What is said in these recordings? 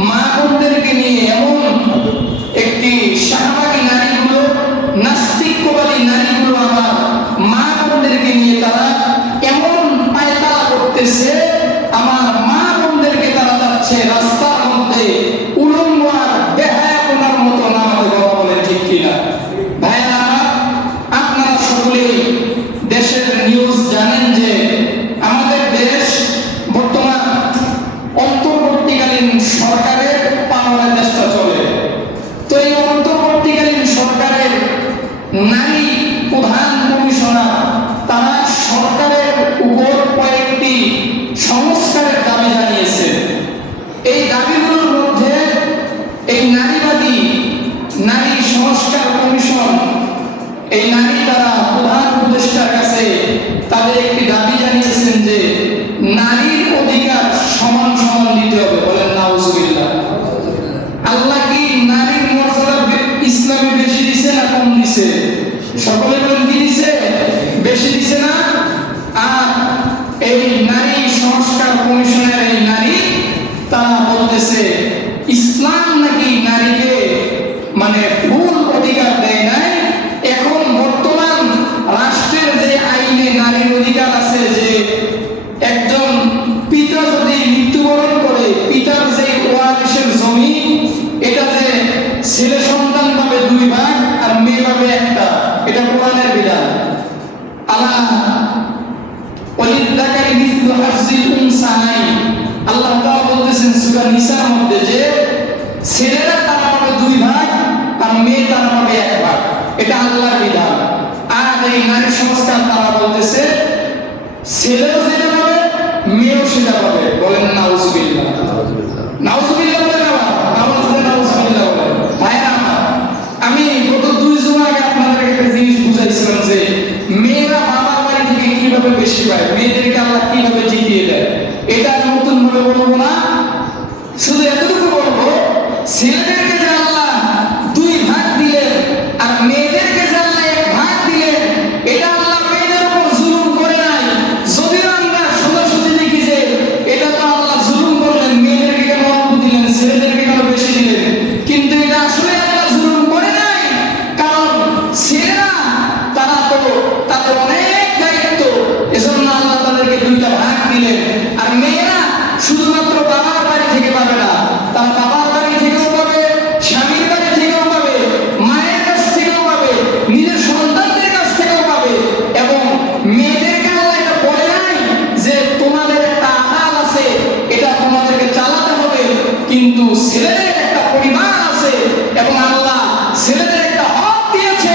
মা বোনদেরকে নিয়ে এমন এই নারী তারা প্রধান উপদেষ্টার কাছে তাদের একটি দাবি জানিয়েছেন যে নারীর অধিকার সমান সমান দিতে হবে। বলেন নাউজুবিল্লাহ। আল্লাহ কি নারীর মর্যাদা ইসলামে বেশি দিছে না কম দিছে? সকলে বলেন কি দিছে? বেশি দিছে না? আর এই নারী সংস্কার কমিশনের এই নারী তারা বলতেছে ইসলাম নাকি নারীকে মানে ফুল অধিকার দেয় নাই। এখন বর্তমান রাষ্ট্রের যে আইনে নারীর অধিকার আছে যে একজন পিতা যদি মৃত্যুবরণ করে পিতার যে ওয়ারিসের জমি এটা যে ছেলে সন্তান পাবে 2 ভাগ আর মেয়ে পাবে 1টা, এটা কোরআনের বিধান। আল্লাহ ওয়ালিযাকারি মিসলু হাজ্জিল উনসায়াইন, আল্লাহ তাআলা বলতেছেন সূরা নিসার মধ্যে যে ছেলেরা তারা পাবে 2 ভাগ আর মেয়ে তারা পাবে 1 ভাগ, এটা আল্লাহর বিধান। আর এই নারী সংস্কার তারা বলতেছে ছেলেও সেটা পাবে মেয়েও সেটা পাবে। বলেন নাউজুবিল্লাহ। নাউজুবিল্লাহ বলেন আবার নাউজুবিল্লাহ বলেন। ভাইরা আমার, আমি গত 2 জুমা আগে আপনাদের একটা জিনিস বুঝাইছিলাম যে মেয়েরা বাবার বাড়ি থেকে কিভাবে বেশি পায়, মেয়েদেরকে আল্লাহ কিভাবে জিতিয়ে দেয়। এটা নতুন ভাবে বলবো না, শুধু এতটুকু বলবো ছেলেদেরকে যে আল্লাহ 2 ভাগ দিলেন আর মেয়েদেরকে যে আল্লাহ 1 ভাগ দিলেন, এটা আল্লাহ মেয়েদের উপর জুলুম করে নাই। যদিও আমরা সোজাসুজি দেখি যে এটা তো আল্লাহ জুলুম করলেন, মেয়েদেরকে কেন অল্প দিলেন ছেলেদেরকে কেন বেশি দিলেন, কিন্তু এটা আসলে আল্লাহ জুলুম করে নাই। কারণ ছেলেরা তারা তো তাদের অনেক দায়িত্ব, এজন্য আল্লাহ তাদেরকে 2টা ভাগ দিলেন। আর মেয়েরা শুধুমাত্র বাবার বাড়ি থেকে পাবে না, তারা বাবার বাড়ি থেকেও পাবে, স্বামীর বাড়ি থেকেও পাবে, মায়ের কাছ থেকেও পাবে, নিজের সন্তানদের কাছ থেকেও পাবে। এবং মেয়েদেরকে আল্লাহ এটা বলে নাই যে তোমাদের একটা আহাল আছে এটা তোমাদেরকে চালাতে হবে, কিন্তু ছেলেদের একটা পরিবার আছে এবং আল্লাহ ছেলেদের একটা হক দিয়েছে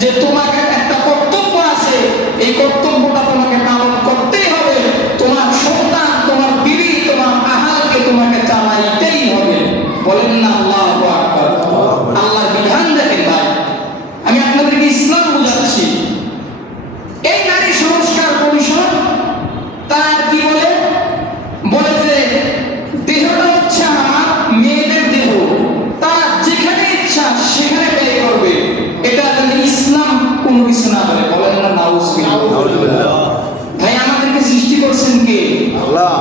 যে তোমাকে একটা কর্তব্য আছে, এই কর্তব্যটা তোমাকে পালন করতেই হবে। তোমার সন্তান, তোমার বিবি, তোমার আহালকে তোমাকে চালাইতেই হবে। বলেন না আল্লাহু আকবার। আল্লাহর বিধান দেখেন ভাই, আমি আপনাদেরকে ইসলাম বুঝাচ্ছি। এই নারী সংস্কার কমিশন তার কি বলে বলে যে দেহটা হচ্ছে আমার মেয়েদের দেহ, তারা যেখানে ইচ্ছা সেখানে ব্যয় করবে, এটা যেন ইসলাম কোনো কিছু না বলে। বলেন না নাউজুবিল্লাহ। ভাই আমাদেরকে সৃষ্টি করছেন কে? আল্লাহ।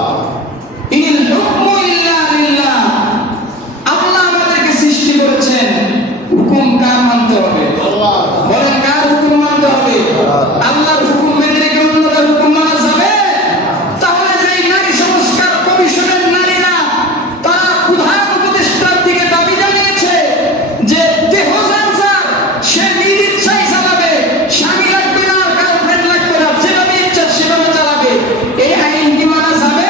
ইনিল হুকমু ইল্লা লিল্লাহ। আল্লাহ আমাদেরকে সৃষ্টি করেছেন, হুকুম কার মানতে হবে? আল্লাহ। বলেন কার হুকুম মানতে হবে? আল্লাহর হুকুম মেনে রেখে অন্যদের হুকুম মানা যাবে? তাহলে যে নারী সংস্কার কমিশনের নারীরা তারা প্রধান উপদেষ্টার দিকে দাবি জানিয়েছে যে দেহ যার সে নিজ ইচ্ছায় চালাবে, স্বামী লাগবে না, গার্লফ্রেন্ড লাগবে না, যেভাবে ইচ্ছা সেভাবে চালাবে, এই আইন কি মানা যাবে?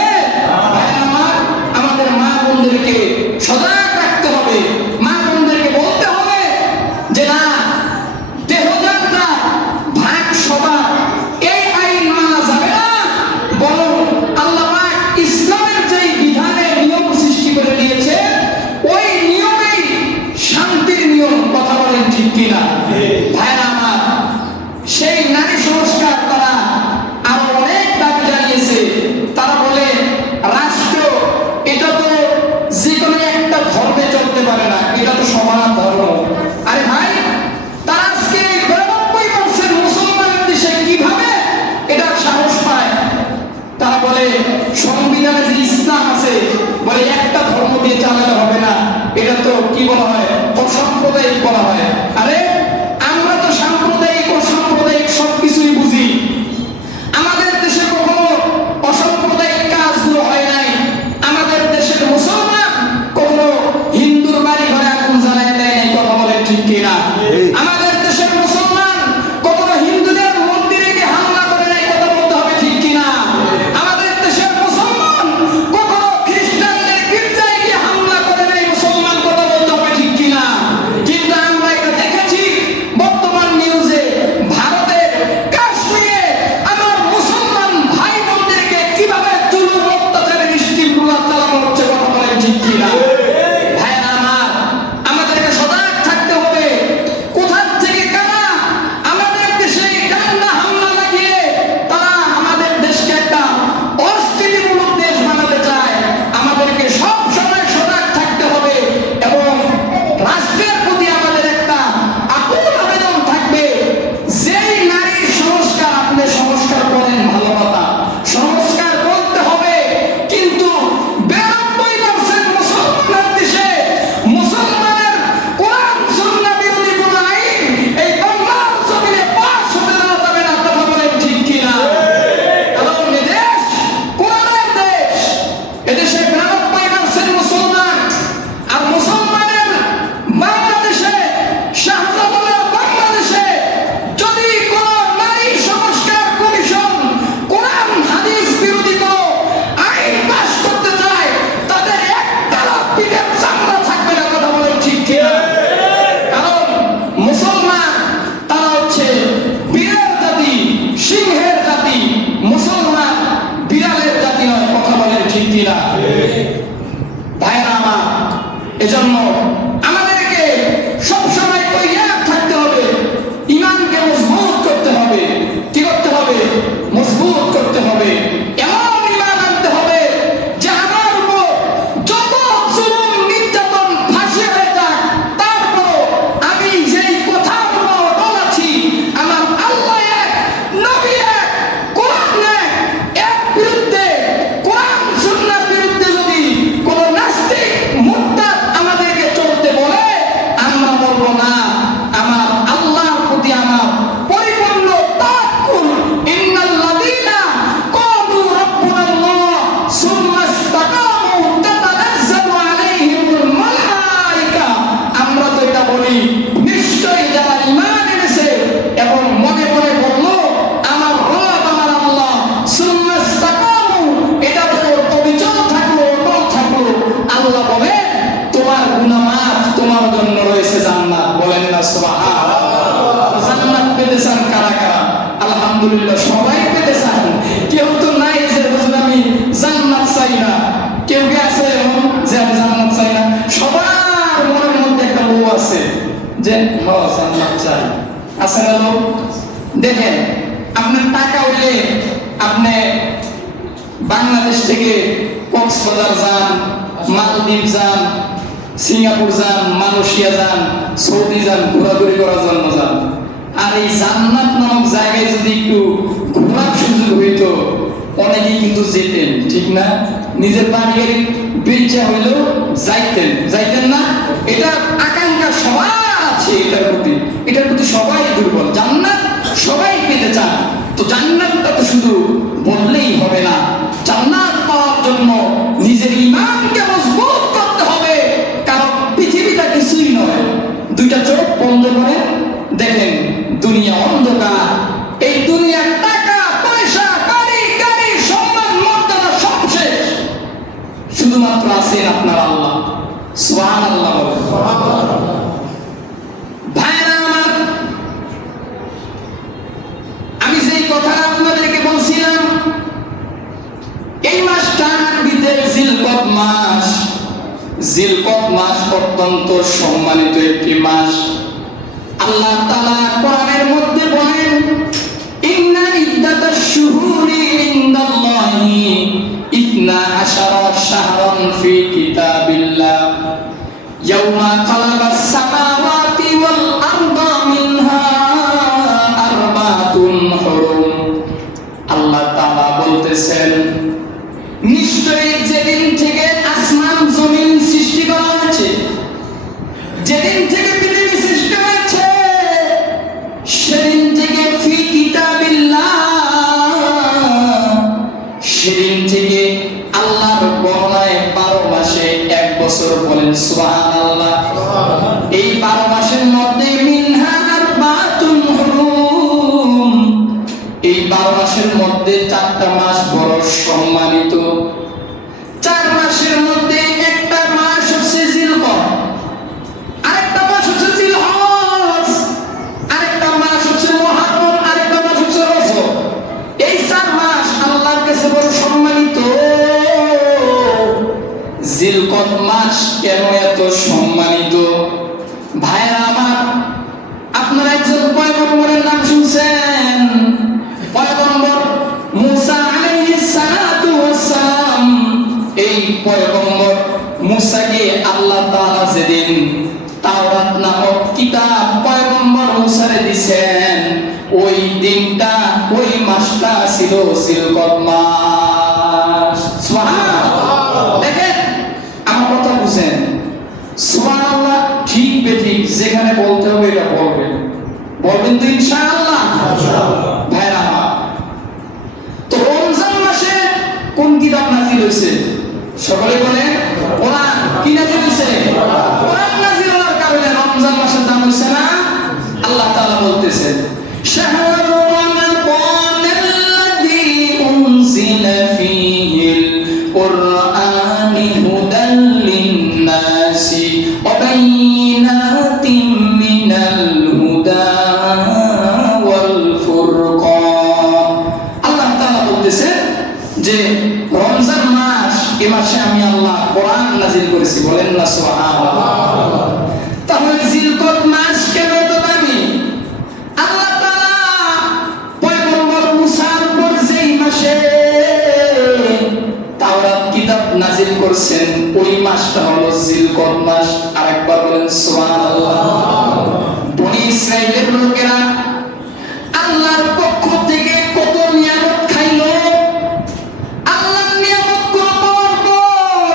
ভাই আমার, আমাদের মা বোনদেরকে সজাগ রাখতে হবে, মা বোনদেরকে বলতে হবে যে না, দেহ যার ভাগ সবার, এই আইন মানা যাবে না। বরং আল্লাহ পাক ইসলামের যেই বিধানের নিয়ম সৃষ্টি করে দিয়েছে ওই নিয়মেই শান্তির নিয়ম। কথা বলেন ঠিক কিনা? ভাইরা আমার, সেই নারী সংস্কার তারা আরো অনেক দাবি জানিয়েছে। তারা বলে রাষ্ট্র এটা তো যে কোনো একটা ধর্মে চলতে পারে না, এটা তো সমান ধর্ম। আরে ভাই, তারা আজকে 92% মুসলমানের দেশে কিভাবে এটা সাহস পায়? তারা বলে সংবিধানে যে ইসলাম আছে, বলে একটা ধর্ম দিয়ে চালাতে হবে না, এটা তো কি বলা হয়, অসাম্প্রদায়িক বলা হয়। আরে আমরা তো সাম্প্রদায়িক অসাম্প্রদায়িক সবকিছুই বুঝি। আমাদের দেশে কখনো অসাম্প্রদায়িক কাজগুলো হয় নাই। আমাদের দেশের মুসলমান কখনো হিন্দুর বাড়ি ঘরে আগুন জ্বালায় দেয় নাই। কথা বলেন ঠিক কিনা? আমাদের দেশের মুসলমান কখনো হিন্দুদের মন্দিরে গিয়ে হামলা করে নাই। কথা বলতে হবে ঠিক কিনা? আমাদের দেশের মুসলমান কখনো খ্রিস্টানদের গির্জায় গিয়ে হামলা করে নাই মুসলমান। কথা বলতে হবে ঠিক কিনা? কিন্তু আমরা এটা দেখেছি করি, নিশ্চয়ই যারা ঈমান এনেছে এবং মনে মনে বলল আমার রব আমার আল্লাহ, সুম্মা ইসতাকামু, এটার উপর অবিচল থাকলো, অটল থাকলো, আল্লাহ বলে তোমার গুনাহ মাফ, তোমার জন্য রয়েছে জান্নাত। বলেন না সুবহানাল্লাহ। জান্নাত পেতে চান কারা কারা? আলহামদুলিল্লাহ, সবাই পেতে চান। কেউ তো নাই যে আমি জান্নাত চাই না। কেউ কি আছে এমন যে আমি জান্নাত চাই না? সবার মনের মধ্যে একটা লোভ আছে যে জান্নাত চাই। আছে না লোভ? দেখেন, আপনার টাকা হইলে আপনি বাংলাদেশ থেকে কক্সবাজার যান, মালদ্বীপ যান, সিঙ্গাপুর যান, মালয়েশিয়া যান, সৌদি যান, ঘোরাঘুরি করার জন্য যান। আর এই জান্নাত নামক জায়গায় যদি একটু ঘোরার সুযোগ হইতো, অনেকেই কিন্তু যেতেন, ঠিক না? নিজের বাড়ির বেচা হইলেও যাইতেন না? এটা আকাঙ্ক্ষা সবার আছে, এটার প্রতি সবাই দুর্বল। জান্নাত সবাই পেতে চান। তো জান্নাতটা তো শুধু বললেই হবে না, জান্নাত পাওয়ার জন্য নিজের ঈমানকে মজবুত করতে হবে। কারণ পৃথিবীটা কিছুই নয়। দুইটা চোখ বন্ধ করে দেখেন, দুনিয়া অন্ধকার। এই দুনিয়ার টাকা পয়সা, বাড়ি গাড়ি, সম্মান মর্যাদা সব শেষ। শুধুমাত্র আছেন আপনার আল্লাহ। সুবহানাল্লাহ। ভাইরা আমার, আমি যেই কথা আপনাদেরকে বলছিলাম, এই মাসটা আরবিতে জিলকদ মাস। জিলকদ মাস অত্যন্ত সম্মানিত একটি মাস। আল্লাহ তাআলা কোরআনের মধ্যে বলেন, ইন্না ইদ্দাতাশ শুহুরি ইনদাল্লাহি 12 শাহরান ফি কিতাবিল্লাহ ইয়াওমা খালাকাস সামাওয়াতি ওয়াল আরদা মিনহা আরবাতুন হুরুম। আল্লাহ তাআলা বলতেছেন, নিশ্চয়ই যেদিন থেকে আসমান জমিন সৃষ্টি করা হয়েছে, যেদিন থেকে পৃথিবী সৃষ্টি হয়েছে, সেদিন থেকে ফি কিতাবিল্লাহ, সেদিন থেকে আল্লাহর গণনায় 12 মাসে 1 বছর। বলেন সুবহানাল্লাহ। এই 12 মাসের মধ্যে মিনহা আরবাতুন হুরুম, এই 12 মাসের মধ্যে 4টা মাস বড় সম্মানিত। 4 মাসের মধ্যে একটা মাস হচ্ছে জিলকদ, আরেকটা মাস হচ্ছে জিলহজ, আরেকটা মাস হচ্ছে মুহররম, আরেকটা মাস হচ্ছে রজব। এই 4 মাস আল্লাহর কাছে বড় সম্মানিত। জিলকদ মাস কেন এত সম্মানিত? ভাইরা আমার, আপনারা একজন পয়গম্বরের নাম শুনছেন, পয়গম্বর মুসা আলাইহিস সালাতু ওয়াস সালাম। এই পয়গম্বর মুসাকে আল্লাহ তাআলা যেদিন তাওরাত নামক কিতাব পয়গম্বর মুসারে দিয়েছেন, ওই দিনটা, ওই মাসটা ছিল জিলকদ মাস। সুবহানাল্লাহ। দেখেন, আমার কথা বুঝেন। সুবহানাল্লাহ। ঠিক বেঠিক যেখানে বলতে হবে এটা বলবেন তো ইনশাআল্লাহ। ভাইরা আমার, তো রমজান মাসে কোন কিতাব নাযিল হয়েছে? সকলে বলেন কোরআন। কি নাযিল হয়েছে? কোরআন নাযিল হওয়ার কারণে রমজান মাসের নাম হয়েছে না? আল্লাহ তাআলা বলতেছেন, শাহরু রমাদানাল্লাযী উনজিলা ফীহিল কুরআনি হুদাল লিন-নাসি ওয়া বাইয়িনাতিন মিনাল হুদা ওয়াল ফুরকান। আল্লাহ তাআলা বলতেছেন যে রমজান মাস, এই মাসে আমি আল্লাহ কোরআন নাযিল করেছি। বলেন না সুবহানাল্লাহ। তাহলে জিলকদ মাস কেন এত দামি? আল্লাহ তাআলা পয়গম্বর মুসার উপর যেই মাসে তাওরাত কিতাব নাযিল করেছেন, ওই মাসটা হলো জিলকদ মাস। আরেকবার বলেন সুবহানাল্লাহ। বনি ইসরাইলের লোকেরা আল্লাহর পক্ষ থেকে কত নিয়ামত খাইলো। আল্লাহর নিয়ামত পাওয়ার পর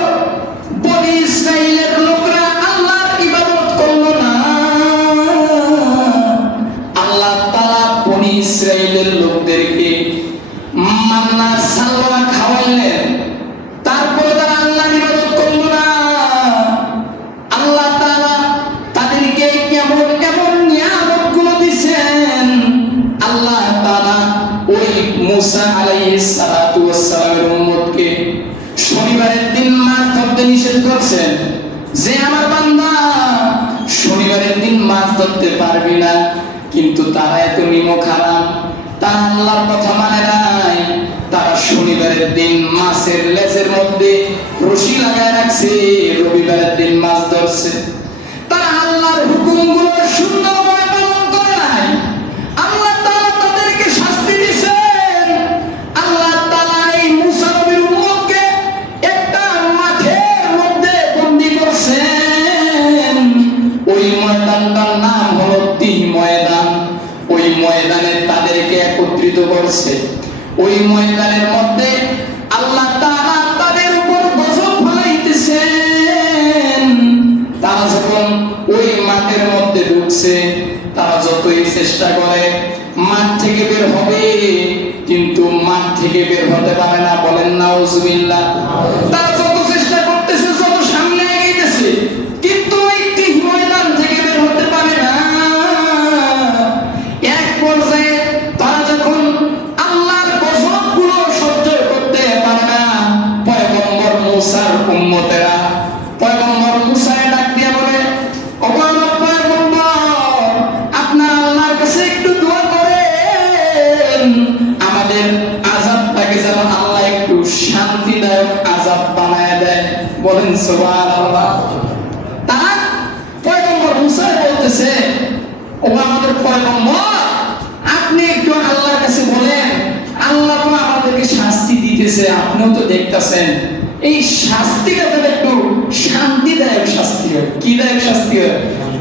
বনি ইসরাইলের লোকরা আল্লাহর ইবাদত করলো না। আল্লাহ তাআলা বনি ইসরাইলের লোকদেরকে মান্না সালওয়া খাওয়াইলেন, তারপরে তারা আল্লাহর ইবাদত করলো না। আল্লাহ তাআলা তাদেরকে ধরতে পারবি না, কিন্তু তারা এত নিমক হারাম, তারা আল্লাহর কথা মানে নাই। তারা শনিবারের দিন মাছের লেজের মধ্যে রশি লাগায় রাখছে, রবিবারের দিন মাছ ধরছে। তারা আল্লাহর হুকুমগুলো সুন্দরভাবে পালন করে নাই। আল্লাহ তাআলা তাদেরকে শাস্তি দিয়েছেন। আল্লাহ তাআলা এই মুসা নবীর উম্মতকে একটা মাঠের মধ্যে বন্দী করছেন। ওই ময়দানটার নাম হলো তিহ ময়দান। ওই ময়দানে তাদেরকে একত্রিত করছে। ওই ময়দানের মধ্যে আল্লাহ তাআলা তাদের উপর গজব ফলাইতেছেন। তারা যখন ওই মাঠের মধ্যে ঢুকছে, তারা যতই চেষ্টা করে মাঠ থেকে বের হবে, কিন্তু মাঠ থেকে বের হতে পারে না। বলেন নাউজুবিল্লাহ। তারা যত চেষ্টা করতেছে, যত সামনে এগিয়েছে, কিন্তু ওই তিহ ময়দান থেকে বের হতে পারে না। এক পর্যায়ে তারা যখন আল্লাহর গজবগুলো সহ্য করতে পারে না, পয়গম্বর মুসার উম্মতেরা পয়গম্বর মুসাকে ডাক দিয়ে বলে, ও পয়গম্বর, আপনার আল্লাহর কাছে একটু দোয়া করেন, আমাদের আযাবটাকে যেন আল্লাহ একটু শান্তিদায়ক আযাব বানায় দেয়। বলেন সুবহানাল্লাহ। তারা পয়গম্বর মুসা বলতেছে, ও আমাদের পয়গম্বর, আপনি একটু আল্লাহর কাছে বলেন, আল্লাহ তো আমাদেরকে শাস্তি দিতেছে, আপনিও তো দেখতেছেন, এই শাস্তিটা যেন একটু শান্তিদায়ক শাস্তি হয়। কি দায়ক শাস্তি হয়?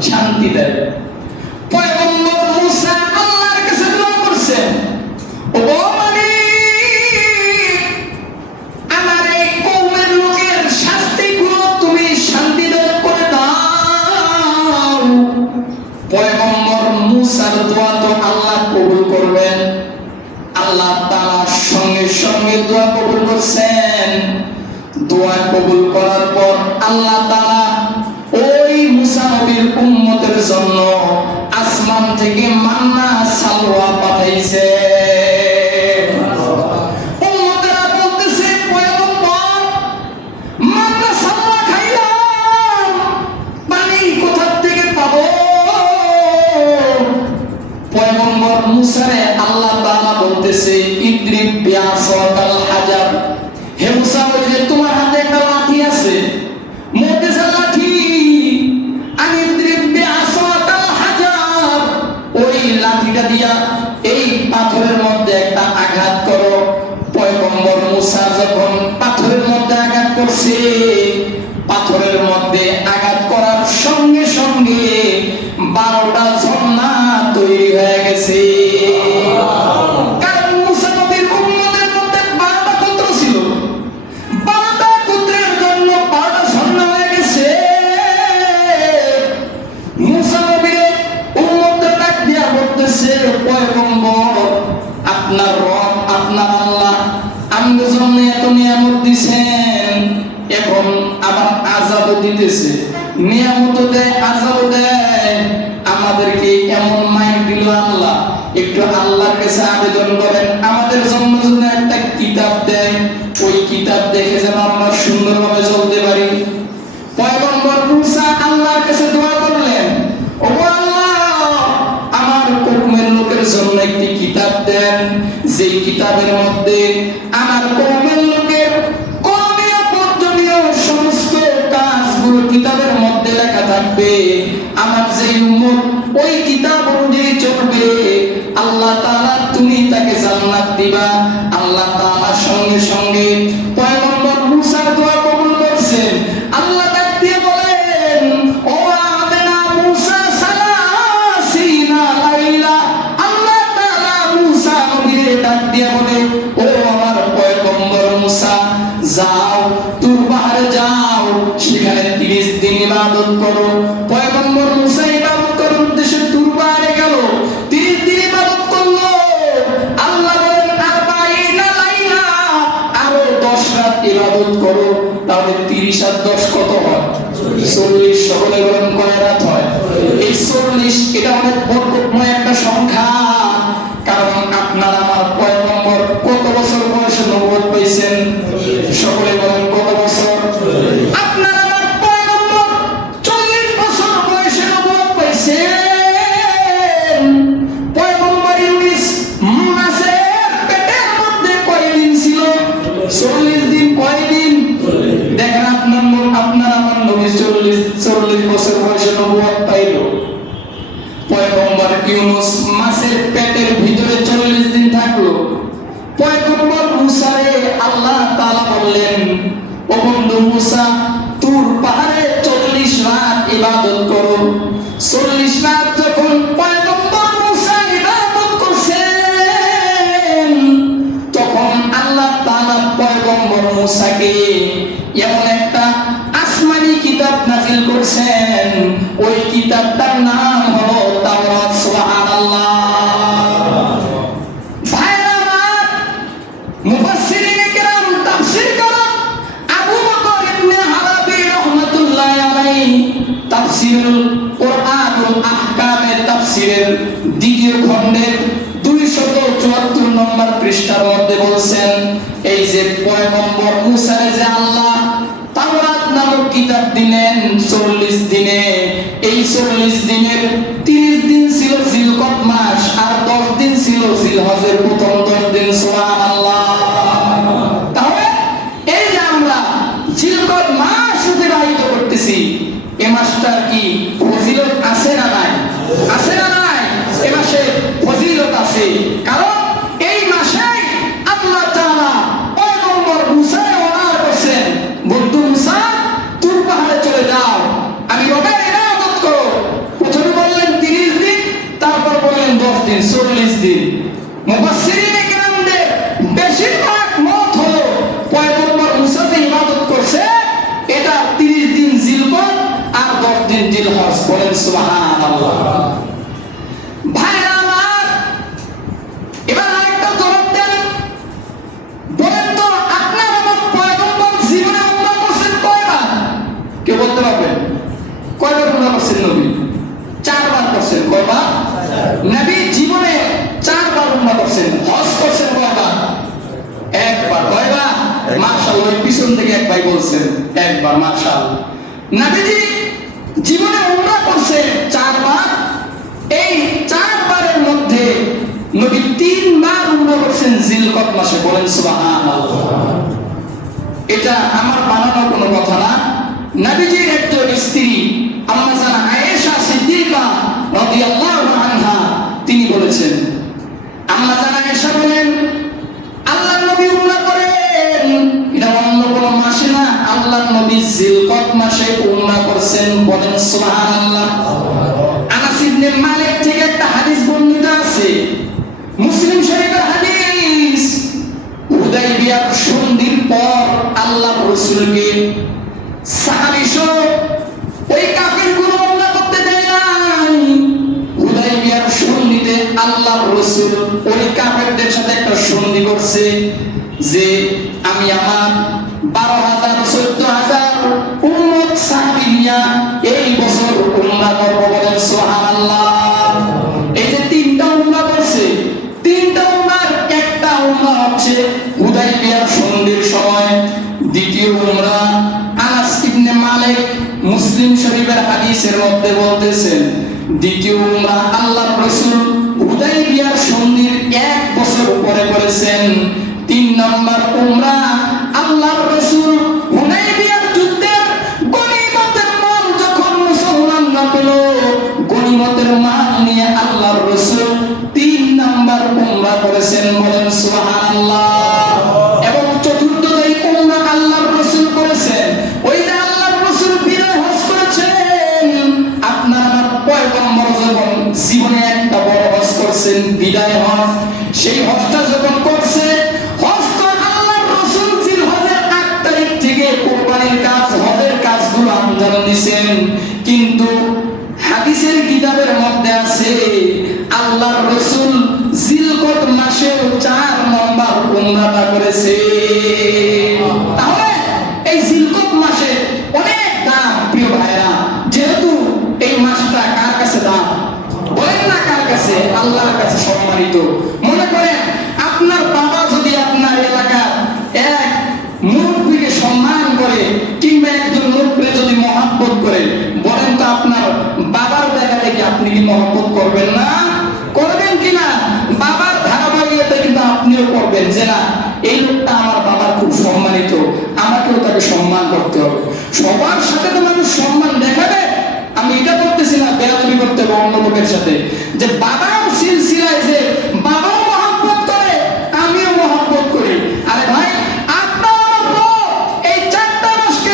শান্তিদায়ক। পয়গম্বর মুসা আল্লাহর কাছে দোয়া করছেন, ও মালিক, আমার এই কওমের লোকের শাস্তিগুলো তুমি শান্তিদায়ক করে দাও। পয়গম্বর মুসার দোয়া তো আল্লাহ কবুল করবেন। আল্লাহ তাআলা সঙ্গে সঙ্গে দোয়া কবুল করছেন। দোয়া কবুল করার পর আল্লাহ তাআলা ওই মুসা নবীর উম্মতের জন্য আসমান থেকে মান্না সালওয়া পাঠাইছে। উম্মতেরা বলতেছে, পয়গম্বর, মান্না সালওয়া খাইলাম, পানি কোথা থেকে পাবো? পয়গম্বর মুসারে আল্লাহ তাআলা বলতেছে, ইদ্রিব বিআসাকাল হাজার, হে মুসা, ওই যে তোমার হাতে একটা লাঠি আছে, মুজিজার লাঠি, আমি ইদ্রিব বিআসাকাল হাজার, ওই লাঠিটা দিয়া এই পাথরের মধ্যে একটা আঘাত করো। পয়গম্বর মুসা যখন পাথরের মধ্যে আঘাত করছে, পাথরের মধ্যে আঘাত করার সঙ্গে সঙ্গে 12টা ঝর্ণা তৈরি হয়ে গেছে। কারণ মুসা নবীর উম্মতের মধ্যে 12টা গোত্র ছিল, 12টা গোত্রের জন্য 12টা ঝর্ণা হয়ে গেছে। মুসা নবীর উম্মতরা ডাক দিয়া বলতেছে, পয়গম্বর, আপনার রব, আপনার আল্লাহ আমাদের জন্য এত নিয়ামত দিয়েছেন, এখন আবার আযাবও দিতেছে। নিয়ামত দেয়, আযাবও দেয়, আমাদেরকে এমন মাইর দিল আল্লাহ। একটু আল্লাহর কাছে আবেদন করেন, আমাদের জন্য যদি একটা কিতাব দেয়, ওই কিতাব দেখে যেন আমরা সুন্দরভাবে চলতে পারি। পয়গম্বর মুসা আল্লাহর কাছে দোয়া করলেন, ও আল্লাহ, আমার কওমের লোকের জন্য একটি কিতাব দেন, যেই কিতাবের মধ্যে আমার কওমের লোকের করণীয় বর্জনীয় সমস্ত কাজগুলো কিতাবের মধ্যে লেখা থাকবে। আমার যে উম্মত ওই কিতাব অনুযায়ী চলবে, আল্লাহ তাআলা তুমি তাকে জান্নাত দিবা। আল্লাহ তাআলা সঙ্গে সঙ্গে পয়গম্বর মুসার দোয়া কবুল করছেন। আল্লাহ ডাক দিয়ে বলেন, ও আদেনা মুসা সালাসিনা লাইলা। আল্লাহ তাআলা মুসা নবীকে ডাক দিয়ে বলে, ও আমার পয়গম্বর মুসা, যাও তুর পাহাড়ে যাও, সেখানে 30 দিন ইবাদত করো। পয়গম্বর মুসা ইবাদত করার উদ্দেশ্যে তুর পাহাড়ে গেল, 30 দিন ইবাদত করলো। আল্লাহ বলেন, আরবাইনা লাইলা, আরো 10 রাত ইবাদত করো, তাহলে 30 আর 10 কত হয়? 40। সকলে বলেন কয় রাত হয়? এই 40, এটা অনেক বরকতময় একটা সংখ্যা। কারণ আপনার আমার পয়গম্বর কত বছর বয়সে নবুয়ত পেয়েছেন? সকলে বলেন কত বছর? আপনার আমার পয়গম্বর 40 বছর বন্ধু মুসা তুর পাহাড়ে 40 রাত ইবাদত করো। 40 রাত যখন পয়গম্বর মুসা ইবাদত করছেন, তখন আল্লাহ তাআলা পয়গম্বর মুসাকে এমন একটা আসমানি কিতাব নাযিল করছেন, ওই কিতাবটার নাম হলো তাওরাত। সুবহানাল্লাহ। ভাইরা আমার, মুফাসসিরিনে কেরাম তাফসীর করেন, আবু বকর ইবনে আরাবী রাহমাতুল্লাহি আলাইহি তাফসীরুল কুরআনুল আহকামের তাফসীরের দ্বিতীয় খণ্ডের 274 নম্বর পৃষ্ঠার মধ্যে বলছেন, এই যে পয়গম্বর মুসাকে যে আল্লাহ তাওরাত নামক কিতাব দিলেন 40 দিনে, এই 40 দিনের 30 দিন ছিল জিলকদ মাস আর 10 দিন ছিল জিলহজের প্রথম 10 দিন। সুবহানাল্লাহ। তাহলে এই যে আমরা জিলকদ মাস অতিবাহিত করতেছি, এই মাসটার কি ফজিলত আছে না নাই? আছে না নাই? এই মাসে ফজিলত আছে, কারণ এই মাসে আল্লাহ তাআলা পয়গম্বর মুসাকে অর্ডার করেছেন, বন্ধু মুসা তুর পাহাড়ে চলে যাও, আমি রবের ইবাদত করো। প্রথমে বললেন 30 দিন, তারপর বললেন 10 দিন, 40 দিন। মুফাসসিরিনে কেরামদের বেশিরভাগ মত হলো পয়গম্বর মুসা যে ইবাদত করছে এটা 30 দিন জিলকদ আর 10 দিন জিলহজ। বলেন সুবহানাল্লাহ। ভাইরা আমার, এবার আরেকটা জবাব দেন, বলেন তো আপনার আমার পয়গম্বর জীবনে উমরা করছেন কয়বার? কে বলতে পারবেন? কয়বার উমরা করছেন নবী? 4 বার করছেন। কয়বার? নবী জীবনে 4 বার উমরা করছেন। হজ করছেন কয়বার? 1 বার। কয়বার? মাশাআল্লাহ, ওই পিছন থেকে এক ভাই বলছেন 1 বার। মাশাআল্লাহ। নবীজি জীবনে উমরা করছেন 4 বার। এই 4 বারের মধ্যে নবী 3 বার উমরা করছেন জিলকদ মাসে। বলেন সুবহানাল্লাহ। এটা আমার বানানো কোনো কথা না। নবীজির একজন স্ত্রী আম্মা জানা আয়েশা সিদ্দিকা রাদিয়াল্লাহু আনহা তিনি বলেছেন, আম্মা জানা আয়েশা বলেন, আল্লাহর নবী উমরা করেন, এটা অন্য কোনো মাসে না, আল্লাহর নবী জিলকদ মাসে উমরা করছেন। বলেন সুবহানাল্লাহ। আনাস ইবনে মালিক থেকে একটা হাদিস বর্ণিত আছে, মুসলিম শরীফের হাদিস, হুদায়বিয়ার সন্ধির পর আল্লাহর রাসূলকে সাহাবী সহ ওই কাফিরগুলো উমরা করতে দেয় নাই। হুদায়বিয়ার সন্ধিতে আল্লাহর রাসূল ওই কাফেরদের সাথে একটা সন্ধি করছে যে আমি আমার 12,000 14,000 উম্মত সাহাবী নিয়া এই বছর উমরা করব। বলেন সুবহানাল্লাহ। এই যে 3টা উমরা করছে, 3টা উমরার একটা উমরা হচ্ছে হুদায়বিয়ার সন্ধির সময়, দ্বিতীয় উমরা আনাস ইবনে মালিক মুসলিম শরীফের হাদিসের মধ্যে বলতেছেন, দ্বিতীয় উমরা আল্লাহর রাসূল হুদায়বিয়ার সন্ধির 1 বছর পরে করেছেন। 3 নম্বর উমরা আল্লাহর রাসূল হুদায়বিয়ার যুদ্ধের গনিমতের মাল যখন মুসলমানরা পেল, গনিমতের মাল নিয়ে আল্লাহর রাসূল 3 নম্বর উমরা করেছেন। বলেন সুবহানাল্লাহ। এবং চতুর্থ যেই উমরা আল্লাহর রাসূল করেছেন, ওই যে আল্লাহর রাসূল বিদায় হজ করেছেন, আপনার আমার পয়গম্বর যখন জীবনে একটা বড় হজ করছেন, বিদায় হজ, সেই হজটা যখন করছে, হজ তো আল্লাহর রাসূল জিলহজের 8 তারিখ থেকে কুরবানির কাজ, হজের কাজগুলো আঞ্জাম দিয়েছেন, কিন্তু হাদিসের কিতাবের মধ্যে আছে আল্লাহর রাসূল জিলকদ মাসের 4 নম্বর উমরাটা করেছে। তাহলে এই জিলকদ মাসে অনেক দাম প্রিয় ভাইরা, যেহেতু এই মাসটা কার কাছে দাম? বলেন না কার কাছে? আল্লাহর কাছে সম্মানিত। মনে করেন আপনার বাবা যদি আপনার এলাকার এক মুরব্বীকে সম্মান করে কিংবা একজন মুরব্বী যদি মহব্বত করে, বলেন তো আপনার বাবার দেখা দেখে আপনি কি মহব্বত করবেন না? করবেন কিনা? বাবার ধারাবাহিকতা কিন্তু আপনিও করবেন যে না, এই লোকটা আমার বাবার খুব সম্মানিত, আমাকেও তাকে সম্মান করতে হবে। সবার সাথে তো মানুষ সম্মান দেখাবে, আমি এটা করতেছি না বেয়াদবি করতে হবে অন্য লোকের সাথে, যে বাবার সিলসিলায় যে বাবাও মহব্বত করে আমিও মহব্বত করি। আরে ভাই, আপনার এই 4টা মাসকে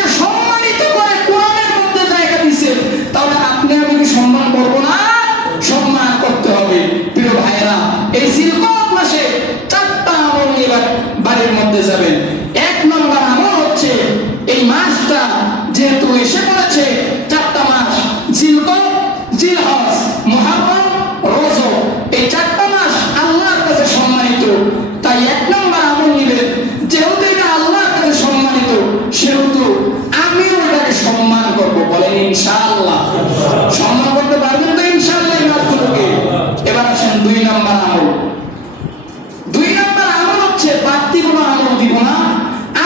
মুহররম, রজব, এই 4টা মাস আল্লাহর কাছে সম্মানিত। তাই 1 নম্বর আমল নিবেন, যেহেতু এটা আল্লাহর কাছে সম্মানিত সেহেতু আমিও এটাকে সম্মান করব। বলেন ইনশাআল্লাহ। সম্মান করতে পারবেন তো ইনশাআল্লাহ এই মাসগুলোকে? এবার আসেন 2 নম্বর আমল। 2 নম্বর আমল হচ্ছে, বাড়তি কোনো আমল দিব না।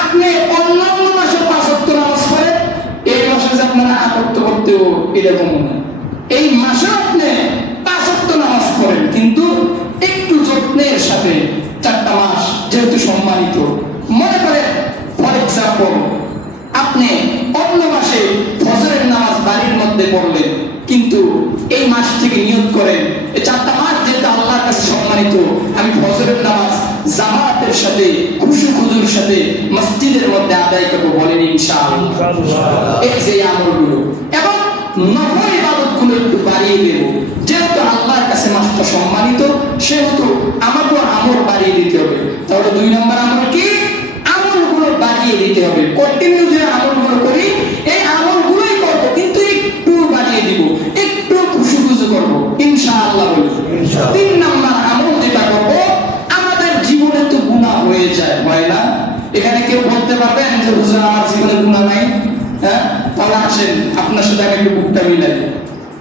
আপনি অন্যান্য মাসে 5 ওয়াক্ত নামাজ পড়েন, এই মাসে যে আপনারা করতে করতেও এরকম না, এই মাসে আপনি 5 ওয়াক্ত নামাজ পড়েন, কিন্তু একটু যত্নের সাথে। 4টা মাস যেহেতু সম্মানিত, মনে করেন ফর এক্সাম্পল আপনি অন্য মাসে ফজরের নামাজ বাড়ির মধ্যে পড়লেন, কিন্তু এই মাস থেকে নিয়ত করেন এই 4টা মাস যেটা আল্লাহর কাছে সম্মানিত, আমি ফজরের নামাজ জামাতের সাথে খুশু খুজুর সাথে মসজিদের মধ্যে আদায় করব। বলেন ইনশাআল্লাহ। এই যে আমলগুলো এবং নফল ইবাদতগুলো একটু বাড়িয়ে দেব, যেহেতু আল্লাহর কাছে মাসটা সম্মানিত সেহেতু আমাকেও আমল বাড়িয়ে দিতে হবে। তাহলে 2 নম্বর আমল কি? আমলগুলো বাড়িয়ে দিতে হবে। কন্টিনিউ যে আমলগুলো করি এই আমলগুলোই করব, কিন্তু একটু বাড়িয়ে দিব, একটু খুশু খুশু করব ইনশাআল্লাহ। বলি 3 নম্বর আমল যেটা করব, আমাদের জীবনে তো গুনাহ হয়ে যায়, হয় না? এখানে কেউ বলতে পারবেন যে হুজুর আমার জীবনে গুনাহ নাই? হ্যাঁ, তাহলে আসেন আপনার সাথে আমি একটু বুকটা মিলাই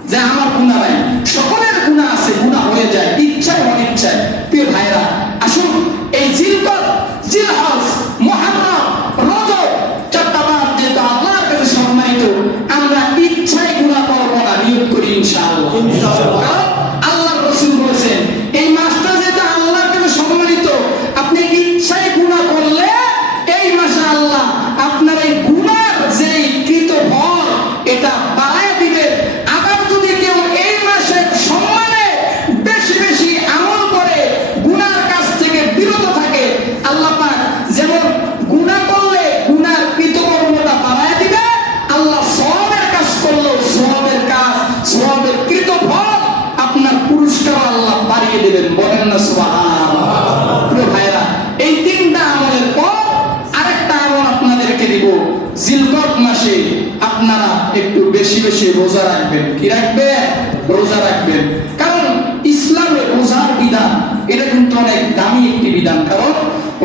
যে আমার গুনাহ নাই। সকলের গুনাহ আছে, গুনাহ হয়ে যায় ইচ্ছায় অনিচ্ছায়। প্রিয় ভাইরা, আসুন এই জিলকদ, জিলহজ, মুহররম, রজব 4টা মাস যেহেতু আল্লাহর কাছে সম্মানিত, আমরা ইচ্ছায় গুনাহ করব না, নিয়ত করি ইনশাআল্লাহ। কারণ আল্লাহর রাসূল বলেছেন এই মাসটা যেটা আল্লাহর কাছে সম্মানিত, আপনি ইচ্ছায় গুনাহ করলে এই মাসে আল্লাহ আপনার এই গুনার যে কৃত ফল এটা বাড়ায় দিবে। আবার যদি কেউ এই মাসের সম্মানে বেশি বেশি আমল করে গুনার কাছ থেকে বিরত থাকে, আল্লাহ পাক যেমন গুনাহ করলে গুনার কৃতকর্মটা বাড়ায় দিবে, আল্লাহ সওয়াবের কাজ করলেও সওয়াবের কাজ, সওয়াবের কৃত ফল আপনার পুরস্কার আল্লাহ বাড়িয়ে দেবেন। বলেন না সুবহানাল্লাহ। প্রিয় ভাইরা, এই 3টা আমলের পর আরেকটা আমল আপনাদেরকে দিব। জিলকদ মাসে আপনারা একটু বেশি বেশি রোজা রাখবেন। কি রাখবেন? রোজা রাখবেন। কারণ ইসলামের রোজার বিধান এটা কিন্তু অনেক দামি একটি বিধান। কারণ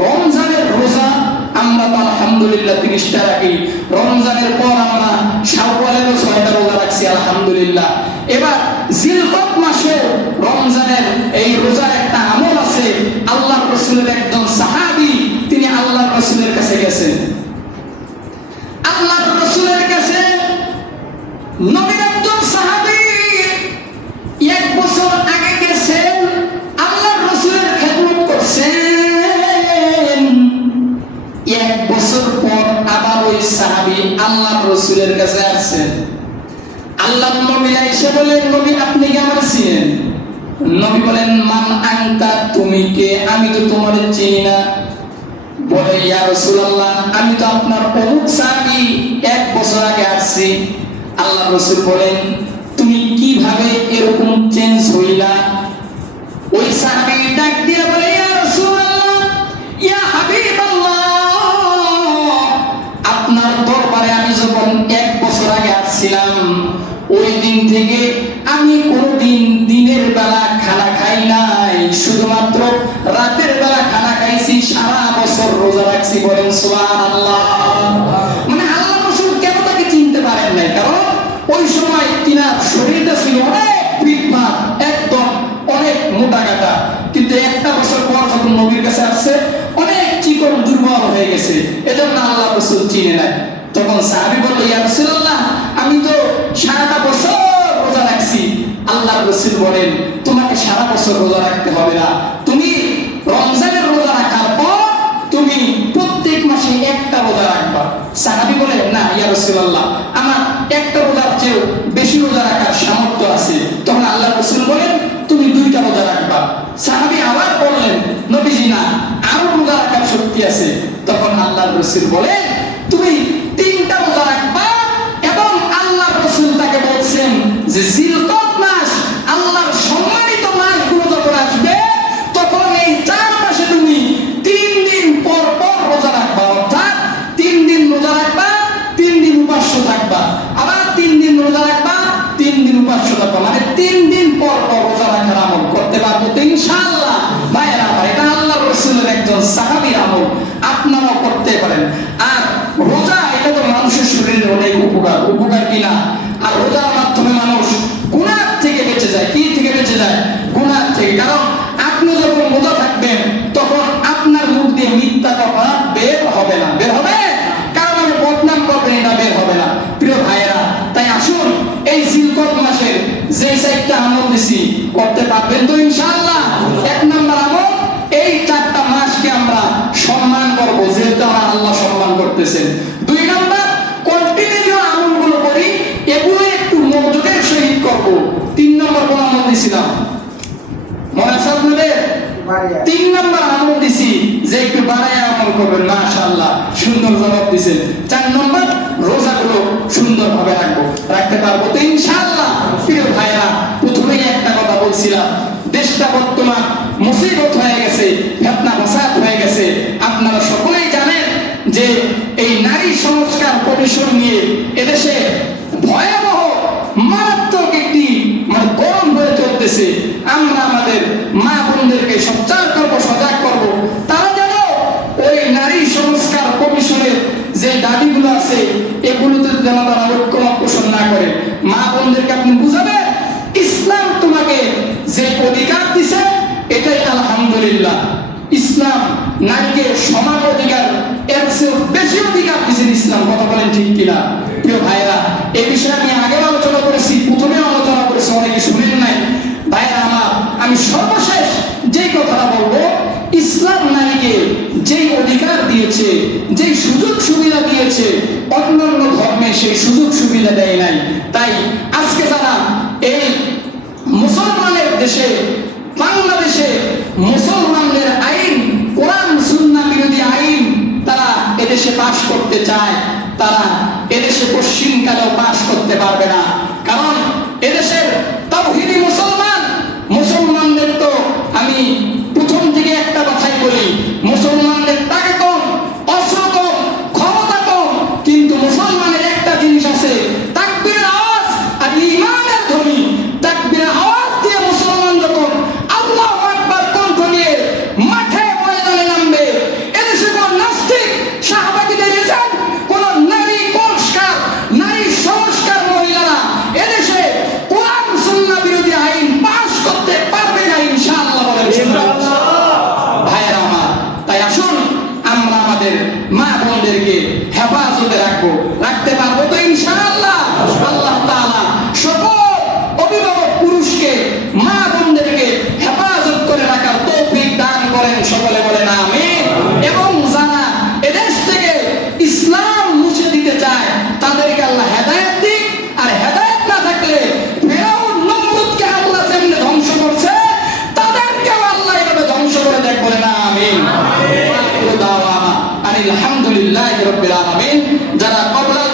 রমজানের রোজা আমরা তো আলহামদুলিল্লাহ 30টা রাখি, রমজানের পর আমরা শাওয়ালেরও 6টা রোজা রাখছি আলহামদুলিল্লাহ। এবার জিলকদ মাসে রমজানের এই রোজার একটা আমল আছে। আল্লাহর রাসূলের একজন সাহাবী তিনি আল্লাহর রাসূলের কাছে গেছেন। আল্লাহর রাসূলের কাছে নবীর একজন সাহাবী 1 বছর আগে গেছেন, আল্লাহর রাসূলের খেদমত করছেন। 1 বছর পর আবার ওই সাহাবী আল্লাহর রাসূলের কাছে আসছেন। আল্লাহর নবী এসে বলেন, নবী আপনি কি আমার চিনেন? নবী বলেন, মান আনতা, তুমি কে? আমি তো তোমারে চিনি না। বলে, ইয়া রাসূলুল্লাহ আমি তো আপনার অমুক সাহাবী, 1 বছর আগে আসছি। আল্লাহর রাসূল বলেন, তুমি কিভাবে এরকম চেঞ্জ হইলা? ওই সাহাবী ডাক দিয়ে বলে, ইয়া রাসূলুল্লাহ, ইয়া হাবিবাল্লাহ, আপনার দরবারে আমি যখন 1 বছর আগে আসছিলাম, ওই দিন থেকে আমি কোনদিন দিনের বেলা খানা খাই নাই, শুধুমাত্র রাতের বেলা খানা খাইছি, সারা বছর রোজা রাখছি। বলেন সুবহানাল্লাহ। মানে আল্লাহর রাসূল কেন তাকে চিনতে পারেন নাই? কারণ ওই সময় তিনার শরীরটা ছিল অনেক ফিটফাট, একদম অনেক মোটা কাটা, কিন্তু 1টা বছর পর যখন নবীর কাছে আসছে অনেক চিকন দুর্বল হয়ে গেছে, এজন্য আল্লাহর রাসূল চিনে নাই। তখন সাহাবী বলল, ইয়া রাসূলুল্লাহ আমি তো সারাটা বছর রোজা রাখছি। আল্লাহর রাসূল বলেন, তোমাকে সারা বছর রোজা রাখতে হবে না, তুমি রমজানের রোজা রাখার পর তুমি প্রত্যেক মাসে একটা রোজা রাখবা। সাহাবী বলেন, না ইয়া রাসূলুল্লাহ আমার একটা রোজার চেয়ে বেশি রোজা রাখার সামর্থ্য আছে। তখন আল্লাহর রাসূল বলেন, তুমি 2টা রোজা রাখবা। সাহাবী আবার বললেন, নবীজি না আরো রোজা রাখার শক্তি আছে। তখন আল্লাহর রাসূল বলেন, তুমি 3টা রোজা রাখবা। এবং আল্লাহর রাসূল তাকে বলছেন যে জিলকদ মাস আল্লাহর সম্মানিত মাসগুলো যখন আসবে তখন এই 4 মাসে তুমি 3 দিন পর পর রোজা রাখবা। অর্থাৎ 3 দিন রোজা রাখবা, 3 দিন উপাস্য থাকবা, আবার 3 দিন রোজা রাখবা, 3 দিন উপাস্য থাকবা, মানে 3 দিন পর পর পর রোজা রাখার আমল করতে পারবো তো ইনশাআল্লাহ? ভাইয়েরা আমার, এটা আল্লাহর রাসূলের একজন সাহাবীর আমল, আপনারাও করতে পারেন। আর রোজা এটা তো মানুষের শরীরে অনেক উপকার কিনা। আর রোজার মাধ্যমে মানুষ গুনাহ থেকে বেঁচে যায়। কি থেকে বেঁচে যায়? গুনাহ থেকে। কারণ আপনি যখন রোজা থাকবেন তখন আপনার মুখ দিয়ে মিথ্যা কথা বের হবে না। বের হবে? কারণ আমি বদনাম করবেন, এটা বের হবে না। প্রিয় ভাইয়েরা, তাই আসুন এই জিলকদ মাসের যে চারটা আমল দিছি করতে পারবেন তো ইনশাআল্লাহ? এক নম্বর আমল, এই চারটা মাসকে আমরা সম্মান করব, যেহেতু আমার আল্লাহ সম্মান করতেছেন। দুই নম্বর, কন্টিনিউ আমলগুলো করি, এগুলো একটু মনোযোগের সহিত করব। তিন নম্বর কোন আমল দিছিলাম মনে আছে আপনাদের? তিন নম্বর আমল দিছি যে একটু বাড়ায় আমল করবেন। মাশাআল্লাহ, সুন্দর জবাব দিছেন। চার নম্বর, রোজাগুলো সুন্দরভাবে রাখতে পারবো তো ইনশাআল্লাহ? প্রিয় ভাইরা, প্রথমেই একটা কথা বলছিলাম, দেশটা বর্তমান মুসিবত হয়ে গেছে, ফিতনা ফাসাদ হয়ে গেছে। আপনারা সকলেই জানেন যে এই নারী সংস্কার কমিশন নিয়ে এদেশে ভয়াবহ মারাত্মক একটি গরম হয়ে চলতেছে। আমরা আমাদের মা বোনদেরকে সজাগ করব, তারা যেন ওই নারী সংস্কার কমিশনের যে দাবিগুলো আছে এগুলোতে যেন তারা ঐক্যমত পোষণ না করে। মা বোনদেরকে আপনি বুঝাবেন, ইসলাম তোমাকে যে অধিকার দিছে এটাই আলহামদুলিল্লাহ। ইসলাম নারীকে সমান অধিকার, এর চেয়ে বেশি অধিকার দিয়েছেন ইসলাম। কথা বলেন ঠিক কিনা? প্রিয় ভাইরা, এই বিষয়ে আমি আগে আলোচনা করেছি, প্রথমে আলোচনা করেছি, অনেকে শুনেন নাই। ভাইরা আমার, আমি সর্বশেষ যেই কথাটা বলবো, ইসলাম নারীকে যেই অধিকার দিয়েছে, যেই সুযোগ সুবিধা দিয়েছে, অন্যান্য ধর্মে সেই সুযোগ সুবিধা দেয় নাই। তাই আজকে যারা এই মুসলমানের দেশে, বাংলাদেশে মুসলমানদের আইন, কোরআন সুন্নাহ বিরোধী আইন তারা এদেশে পাশ করতে চায়, তারা এদেশে পশ্চিমকালেও পাশ করতে পারবে না। কারণ এদেশের তাওহীদি মুসলমানদের তো আমি প্রথম থেকে একটা কথাই বলি, মুসলমানদের টাকা কম, অস্ত্র কম, ক্ষমতা কম, কিন্তু মুসলমানের একটা জিনিস আছে, তাকবীরের আওয়াজ আর ঈমানের ধ্বনি। তাকবীরের আওয়াজ দিয়ে মুসলমান যখন আল্লাহু আকবার কণ্ঠ নিয়ে মাঠে ময়দানে নামবে, এদেশে কোন নাস্তিক শাহবাগীদের এজেন্ট, কোন নারী সংস্কার মহিলারা এদেশে কোরআন সুন্নাহ বিরোধী আইন পাশ করতে পারবে না ইনশাআল্লাহ। বলেন ইনশাআল্লাহ। ভাইরা আমার, তাই আসুন আমরা আমাদের মা বোনদেরকে হেফাজতে রাখতে পারবো তো ইনশাআল্লাহ? আল্লাহ তাআলা সকল অভিভাবক পুরুষকে, মা বোনদেরকে হেফাজত করে রাখার তৌফিক দান করেন। সকলে বলেন আমিন। এবং যারা এদেশ থেকে ইসলাম মুছে দিতে চায় তাদেরকে আল্লাহ হেদায়েত দিক। আর হেদায়েত না থাকলে ফিরআউন নমরুদকে আল্লাহ যেমনে ধ্বংস করছে, তাদেরকেও আল্লাহ এভাবে ধ্বংস করে দেখ। বলেন আমিন। আলহামদুলিল্লাহি রাব্বিল আলামিন। যারা কবলা